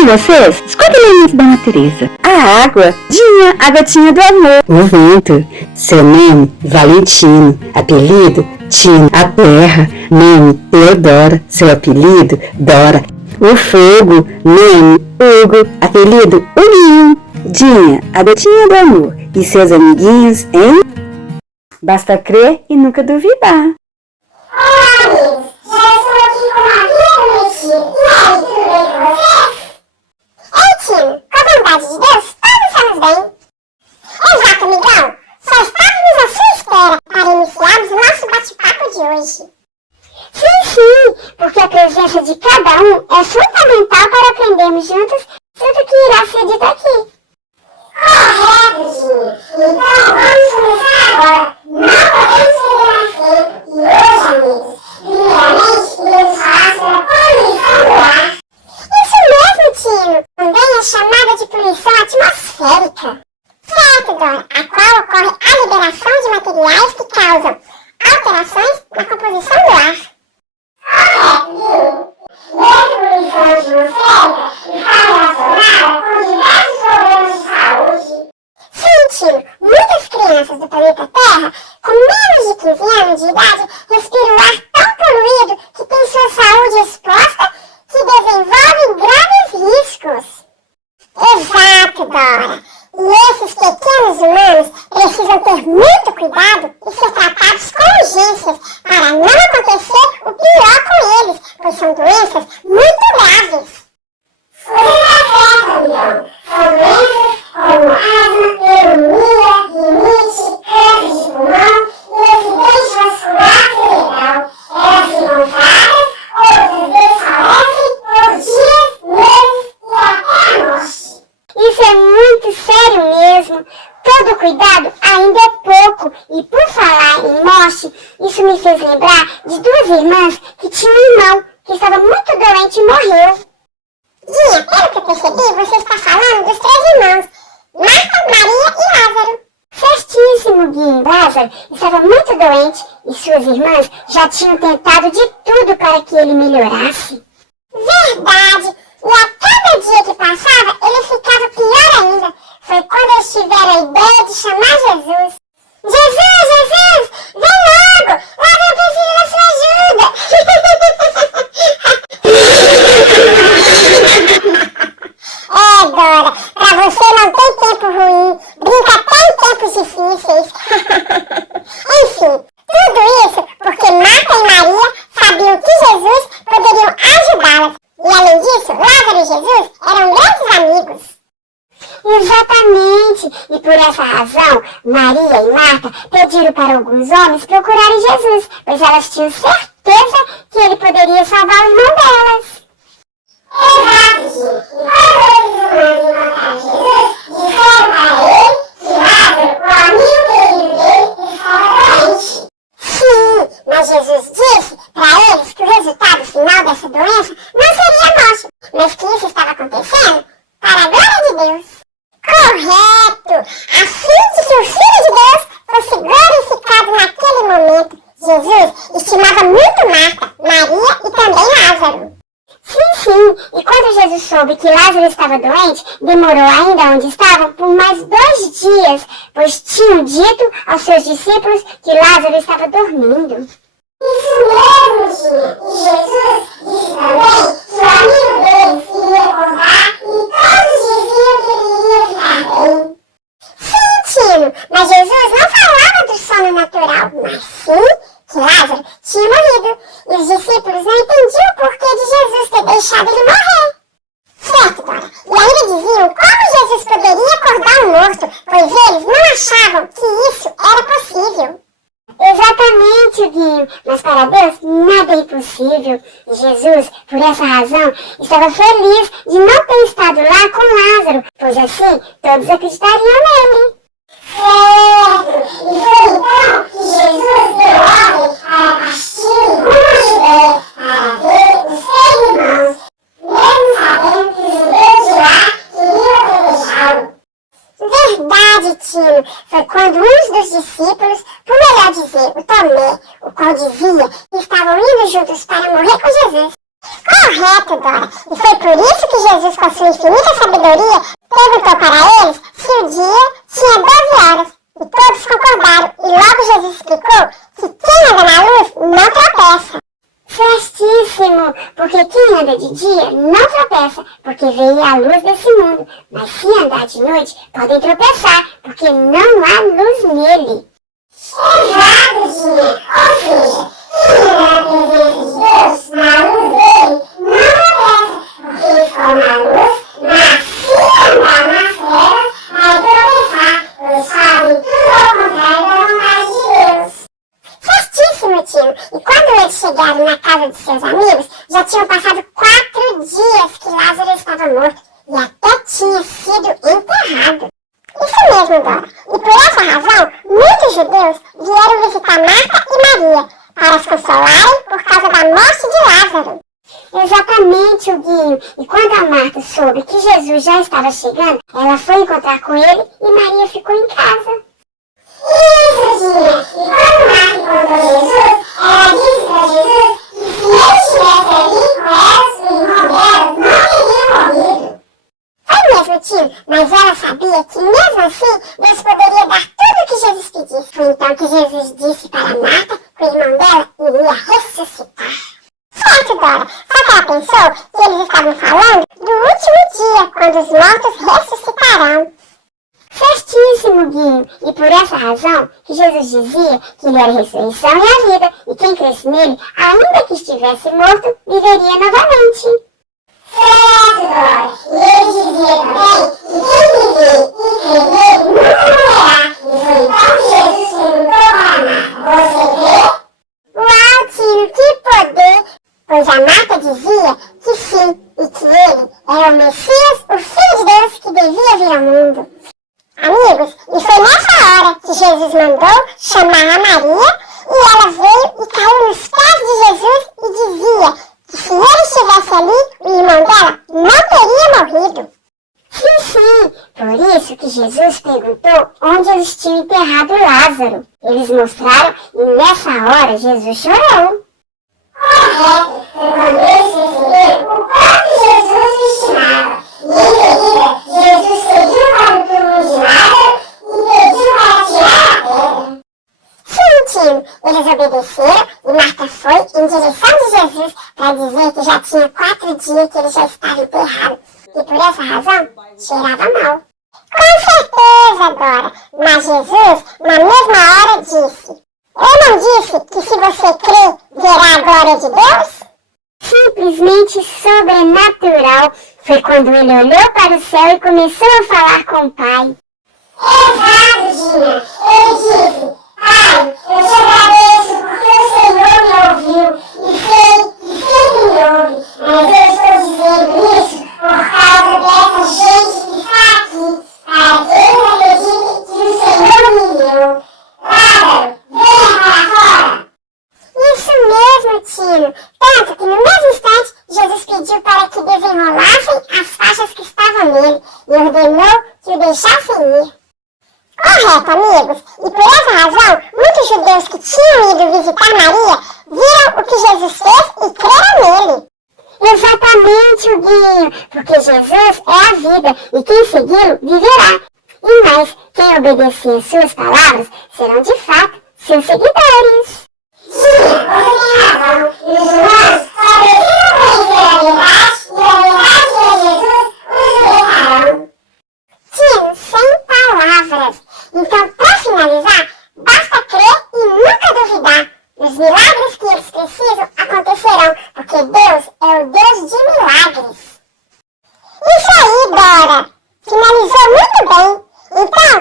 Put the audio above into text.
E vocês? Escuta o elemento da natureza. A água, Dinha, a gotinha do amor. O vento, seu nome, Valentino, apelido, Tino. A terra, nome, Teodora, seu apelido, Dora. O fogo, nome, Hugo, apelido, Huguinho. Dinha, a gotinha do amor. E seus amiguinhos, hein? Basta crer e nunca duvidar. Olá, amigos! Já estou aqui com uma vida bonitinha. E aí, tudo bem com vocês? Ei, Tino, com a vontade de Deus, todos estamos bem. Exato, amigão. Só estávamos à sua espera para iniciarmos o nosso bate-papo de hoje. Sim, porque a presença de cada um é fundamental para aprendermos juntos tudo que irá ser dito aqui. Correto, Dinha. Então, vamos começar agora. Não podemos perder mais tempo. E hoje, amigos, primeiramente, iremos falar sobre a poluição do ar. Isso mesmo, Tino. Também é chamada de poluição atmosférica. Certo, Dora, a qual ocorre a liberação de materiais que causam alterações na composição do ar. Correto, Dinha. E essa poluição atmosférica está relacionada com diversos problemas de saúde. Sim, Tino, muitas crianças do planeta Terra, com menos de 15 anos de idade, respiram ar tão poluído que tem sua saúde exposta, que desenvolvem graves riscos. Exato, Dora. E esses pequenos humanos precisam ter muito cuidado e ser tratados com urgências para não acontecer o pior com eles, pois são doenças muito graves. Você está certo, amigão. São doenças como asma, pneumonia, rinite, câncer de pulmão e acidente vascular cerebral. Elas ficam fracas, outras desfalecem por dias, meses e até a morte. Isso é muito sério mesmo. Todo cuidado ainda é pouco. E por falar em morte, isso me fez lembrar de duas irmãs que tinham um irmão que estava muito doente e morreu. Dinha, pelo que eu percebi, você está falando dos 3 irmãos, Marta, Maria e Lázaro. Certíssimo, Guinho. Lázaro estava muito doente e suas irmãs já tinham tentado de tudo para que ele melhorasse. Verdade. E a cada dia que passava, ele ficava pior ainda. Foi quando eles tiveram a ideia de chamar Jesus. Jesus, vem logo! Lázaro precisa da sua ajuda! Dora, pra você não tem tempo ruim, brinca até em tempos difíceis. Enfim, tudo isso porque Marta e Maria sabiam que Jesus poderia ajudá-las. E além disso, Lázaro e Jesus eram grandes amigos. Exatamente, e por essa razão, Maria e Marta pediram para alguns homens procurarem Jesus, pois elas tinham certeza que ele poderia salvar o irmão delas. Exato, gente. E quando esses humanos encontraram Jesus, disseram para ele que Lázaro, o amigo dele, estava doente. Sim, mas Jesus disse para eles que o resultado final dessa doença não seria a morte, mas que isso estava acontecendo para a glória de Deus. Correto! A fim de que o Filho de Deus fosse glorificado naquele momento. Jesus estimava muito Marta, Maria e também Lázaro. Sim, e quando Jesus soube que Lázaro estava doente, demorou ainda onde estavam por mais 2 dias, pois tinham dito aos seus discípulos que Lázaro estava dormindo. Isso mesmo, Dinha. E Jesus disse também que o amigo deles iria voltar e todos diziam que ele iria ficar bem. Sim, Tino, mas Jesus não falava do sono natural, mas sim que Lázaro tinha morrido. E os discípulos não entendiam o porquê de Jesus ter deixado ele morrer. Certo, Dora. E ainda diziam como Jesus poderia acordar um morto, pois eles não achavam que isso era possível. Exatamente, Guinho. Mas para Deus nada é impossível. E Jesus, por essa razão, estava feliz de não ter estado lá com Lázaro, pois assim todos acreditariam nele. Certo! E foi então que Jesus deu ordem para partirem rumo a Judéia para ver os 3 irmãos, mesmo sabendo que os judeus de lá queriam apedrejá-lo. Verdade, Tino. Foi quando uns dos discípulos, por melhor dizer, o Tomé, o qual dizia que estavam indo juntos para morrer com Jesus, Correto, Dora. E foi por isso que Jesus, com sua infinita sabedoria, perguntou para eles se o dia tinha 12 horas. E todos concordaram. E logo Jesus explicou que quem anda na luz não tropeça. Certíssimo, porque quem anda de dia não tropeça, porque veio a luz desse mundo. Mas se andar de noite, podem tropeçar, porque não há luz nele. Exato, Dinha. Ou seja, quem anda na presença de Deus, na luz dele, não tropeça, porque como a luz, nasce andar nas trevas, vai tropeçar, pois fazem tudo ao contrário da vontade de Deus. Certíssimo, tio. E quando eles chegaram na casa de seus amigos, já tinham passado 4 dias que Lázaro estava morto e até tinha sido enterrado. Isso mesmo, Dora. E por essa razão, muitos judeus vieram visitar Marta e Maria para as consolarem por causa da morte de Lázaro. Exatamente, Huguinho. E quando a Marta soube que Jesus já estava chegando, ela foi encontrar com ele e Maria ficou em casa. Isso, Dinha. E quando Marta encontrou Jesus, ela disse para Jesus que se ele estivesse ali com elas, o irmão delas não teria morrido. Foi mesmo, tio, mas ela sabia que mesmo assim Deus poderia dar tudo o que Jesus pedisse. Foi então que Jesus disse para Marta que o irmão dela iria ressuscitar. Certo, Dora. Só que ela pensou que eles estavam falando do último dia, quando os mortos ressuscitarão. Certíssimo, Guinho. E por essa razão que Jesus dizia que ele era a ressurreição e a vida, e quem cresce nele, ainda que estivesse morto, viveria novamente. Certo, Dora. E ele dizia também que quem viver e crer nele nunca morrerá. E foi então que Jesus perguntou para Marta: você crê? Uau, tio, que poder! Pois a Marta dizia que sim, e que ele era o Messias, o Filho de Deus que devia vir ao mundo. Amigos, e foi nessa hora que Jesus mandou chamar a Maria e ela veio e caiu nos pés de Jesus e dizia que se ele estivesse ali, o irmão dela não teria morrido. Sim, por isso que Jesus perguntou onde eles tinham enterrado Lázaro. Eles mostraram e nessa hora Jesus chorou. Correto, foi quando eles perceberam o quanto Jesus o estimava. E em seguida, Jesus pediu para o túmulo de Lázaro e pediu para tirar a pedra. Sim, tio, eles obedeceram e Marta foi em direção de Jesus para dizer que já tinha 4 dias que ele já estava enterrado. E por essa razão, cheirava mal. Com certeza, Dora, mas Jesus, na mesma hora, disse: eu não disse que se você crê, verá a glória de Deus? Simplesmente sobrenatural. Foi quando ele olhou para o céu e começou a falar com o Pai. Exato, Dinha. Ele disse: Pai, eu te agradeço porque o Senhor me ouviu e sei que sempre me ouve. Mas eu estou dizendo isso por causa dessa gente que está aqui, para que eles acreditem que o Senhor me enviou. Lázaro, venha para fora! Isso mesmo, tio. Tanto que no mesmo instante, Jesus pediu para que desenrolassem as faixas que estavam nele e ordenou que o deixassem ir. Correto, amigos. E por essa razão, muitos judeus que tinham ido visitar Maria viram o que Jesus fez e creram nele. Exatamente, Huguinho, porque Jesus é a vida e quem segui-lo viverá. E mais, quem obedecer às suas palavras serão de fato seus seguidores. Sim, você tem razão. E os humanos só precisam conhecer a verdade e a verdade é Jesus os libertarão. Tio, sem palavras. Então, para finalizar, basta crer e nunca duvidar. Os milagres que eles precisam acontecerão, porque Deus é o Deus de milagres. Isso aí, Dora! Finalizou muito bem. Então,